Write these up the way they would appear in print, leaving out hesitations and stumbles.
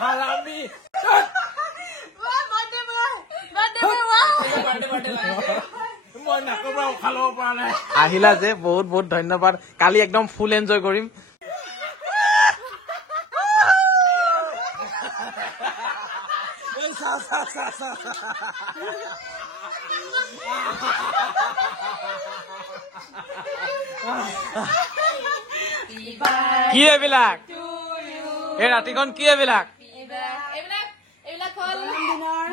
হাৰামি আহিলা যে বহুত বহুত ধন্যবাদ কালি একদম ফুল এনজয় কৰিম কি এইবিলাক এই ৰাতিখন কি এইবিলাক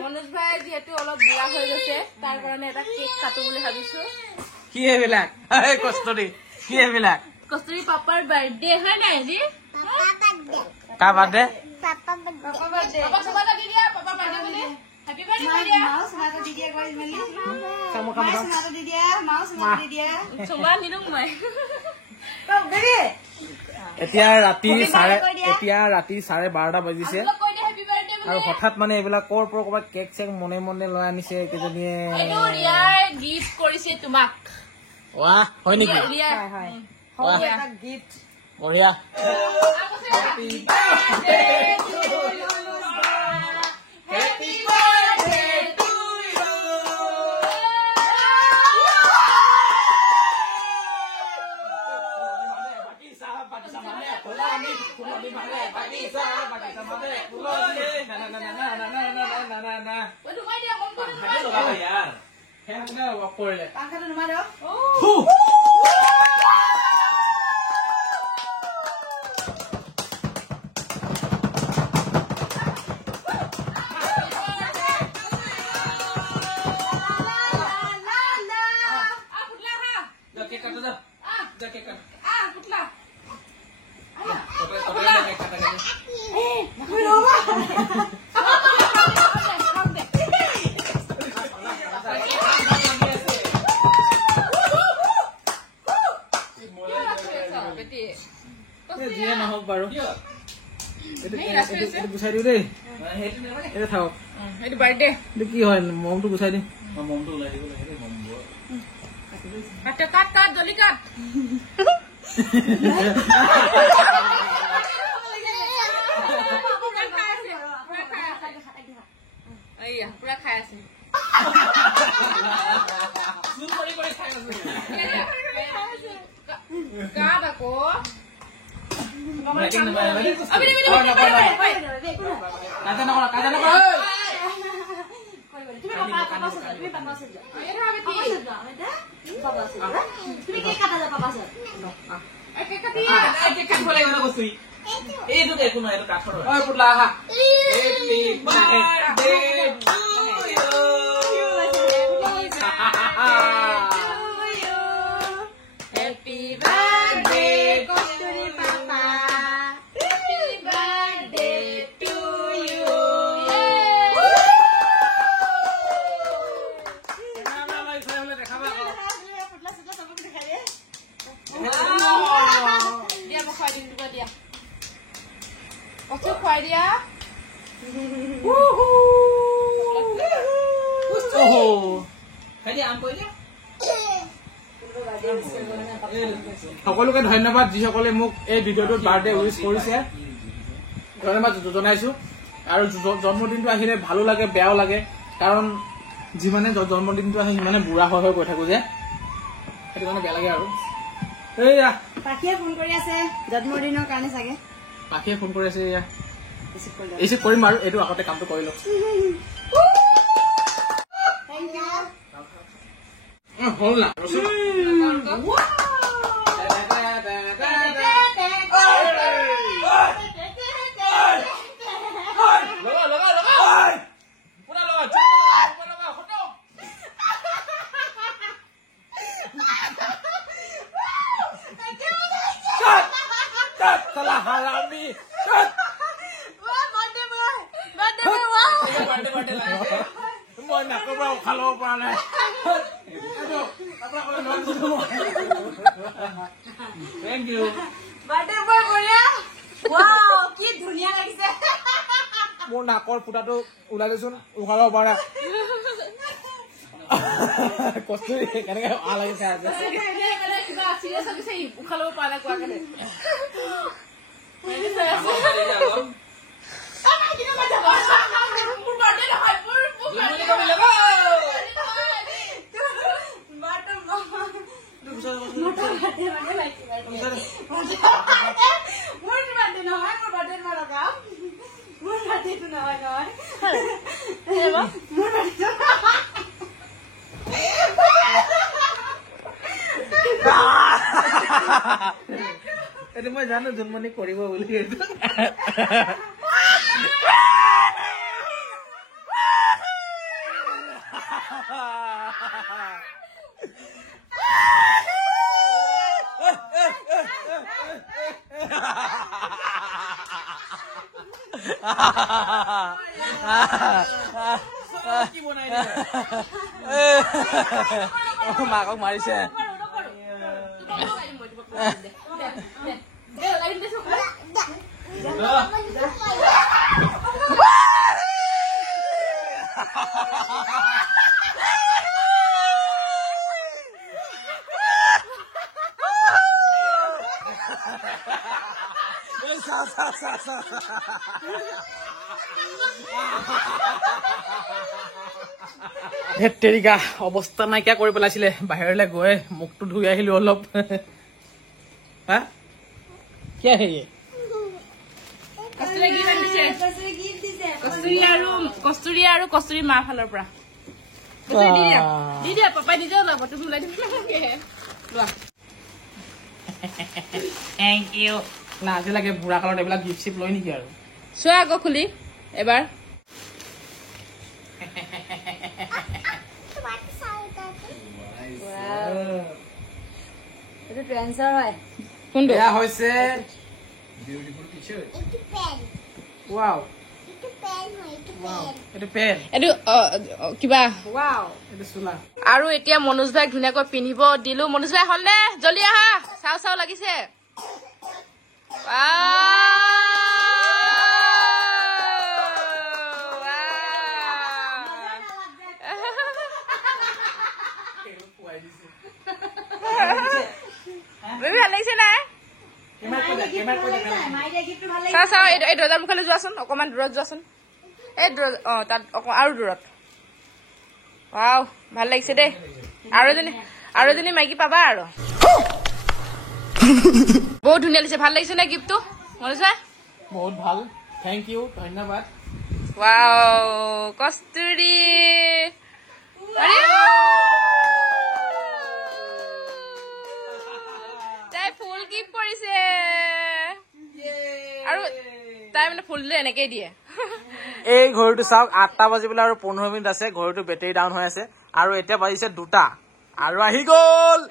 মনোজ ভাই যিহেতু অলপ বুঢ়া হৈ গৈছে তাৰ কাৰণে এটা কেক কাটো বুলি ভাবিছো কি এইবিলাক কষ্টৰি কি এইবিলাক কস্তুৰী পাপাৰ বাৰ্থডে হয় নাই জি কাৰ বাৰ্থডে পাপা বাৰ্থডে পাপা সবাই দি দিয়া পাপা বাৰ্থডে বুলি হ্যাপি বাৰ্থডে দিয়া মাউস মাটো দি দিয়া কই মেলি মাউস মাটো দি দিয়া মাউস মাটো দি দিয়া সবাই নিদুম মই বেবি এতিয়া ৰাতি 12:30 বাজিছে আৰু হঠাৎ মানে এইবিলাক কৰ পৰা ক'ৰবাত কেক চেক মনে মনে লৈ আনিছে কেইজনীয়ে গিফ্ট কৰিছে তোমাক ৱাহ হয় নেকি গিফ্ট বঢ়িয়া যিয়ে নহওক বাৰু এইটো গুচাই দিওঁ দেই এইটো থাকক এইটো বাৰ্থডে এইটো কি হয় মমটো গুচাই দিম মমটো ওলাই দিব লাগে দেই মমবোৰ কাট কাট জলি কাট আইয়া পুৰা খাই আছে চুন কৰি খাই আছে কাট আকৌ কাটা নকৰা এইটো একো নহয় এইটো কাঠৰ খুৱাই দিয়া সকলোকে ধন্যবাদ যিসকলে মোক এই ভিডিঅ'টোত বাৰ্থডে উইচ কৰিছে ধন্যবাদ জনাইছো আৰু জন্মদিনটো আহিলে ভালো লাগে বেয়াও লাগে কাৰণ যিমানে জন্মদিনটো আহে সিমানে বুঢ়া হৈ গৈ থাকো যে সেইটো কাৰণে বেয়া লাগে আৰু এইয়া পাখিয়ে ফোন কৰি আছে জন্মদিনৰ কাৰণে চাগে পাখিয়ে ফোন কৰি আছে এয়া ৰিচিভ কৰিম আৰু এইটো আগতে কামটো কৰি লওঁ হ'ল না মই নাকৰ পৰা উশাহ ল'ব পৰা নাই থেংক ইউ মোৰ নাকৰ ফুটাটো ওলাই দেচোন উশাহ ল'ব পৰা কষ্ট কেনেকে ভাল লাগিছে উশাহ ল'ব পৰা নাই কোৱা কাৰণে এইটো মই জানো জন্মনি কৰিব বুলি মাকক মাৰিছে ধেত্তেৰিকা অৱস্থা নাইকিয়া কৰি পেলাইছিলে বাহিৰলৈ গৈ মুখটো ধুই আহিলো অলপ হা কি আহে কস্তুৰী আৰু কস্তুৰী মা ফালৰ পৰা দি দিয়া পাপাই নিজে ওলাব তুমি ওলাই দিব থেংক ইউ লাজে লাগে বুঢ়া কালত এইবিলাক গিফ্ট চিফ্ট লয় নেকি আৰু চোৱা আকৌ খুলি এবাৰ কোনটো এয়া হৈছে ৱাও এইটো পেন এইটো কিবা এইটো চোলা আৰু এতিয়া মনোজ ভাইক ধুনীয়াকৈ পিন্ধিব দিলো মনোজ ভাই হ'ল নে জলদি আহা চাও চাও লাগিছে ভাল লাগিছে নাই চাও চাও এই দৰ্জাৰ মুখলৈ যোৱাচোন অকমান দূৰত যোৱাচোন এই দূৰত তাত আৰু দূৰত ৱাও ভাল লাগিছে দেই আৰু এজনী মাইকী পাবা আৰু বহুত ধুনীয়া লাগিছে ভাল লাগিছে নে গিফ্টটো মনোজ ভাই বহুত ভাল থেংক ইউ ধন্যবাদ ৱাও কস্তুৰী তাই ফুল গিফ্ট কৰিছে আৰু তাই মানে ফুল দিলে এনেকেই দিয়ে এই ঘড়ীটো চাওক 8টা বাজিবলৈ আৰু 15 মিনিট আছে ঘড়ীটো বেটেৰী ডাউন হৈ আছে আৰু এতিয়া বাজিছে 2টা আৰু আহি গ'ল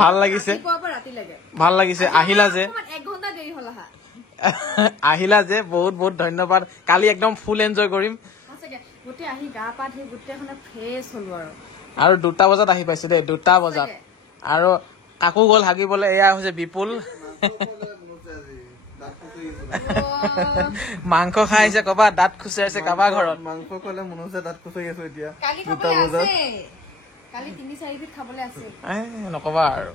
ভাল লাগিছে ভাল লাগিছে আহিলা যে বহুত বহুত ধন্যবাদ কালি একদম ফুল এনজয় কৰিম আৰু 2টা বজাত আহি পাইছো দেই 2টা বজাত আৰু কাকো গ'ল হাগিবলৈ এয়া হৈছে বিপুল মাংস খাইছে কবা দাঁত খুচৰাইছে কাৰোবাৰ ঘৰত মাংস খালে মনোজে দাঁত খুচৰি আছো এতিয়া কালি 3-4 বিধ খাবলৈ আছে নকবা আৰু